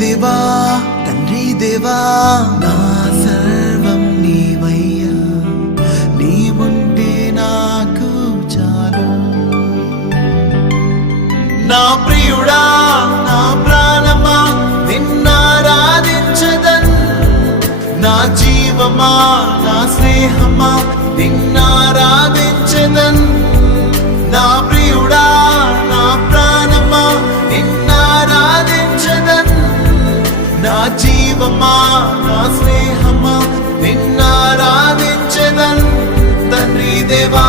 దేవా తండ్రి దేవా నా సర్వం నీవయ్యా, నీవుంటే నాకు చాలు. నా ప్రియుడా నా ప్రాణమా నిన్నారాధించదన్, నా జీవమా నా స్నేహమా నిన్నారాధించదన్. నా ప్రియుడా నా ప్రాణమా నిన్నారాధించదన్, నా జీవమా నా స్నేహమా నిన్నారాధించదన్. తండ్రి దేవా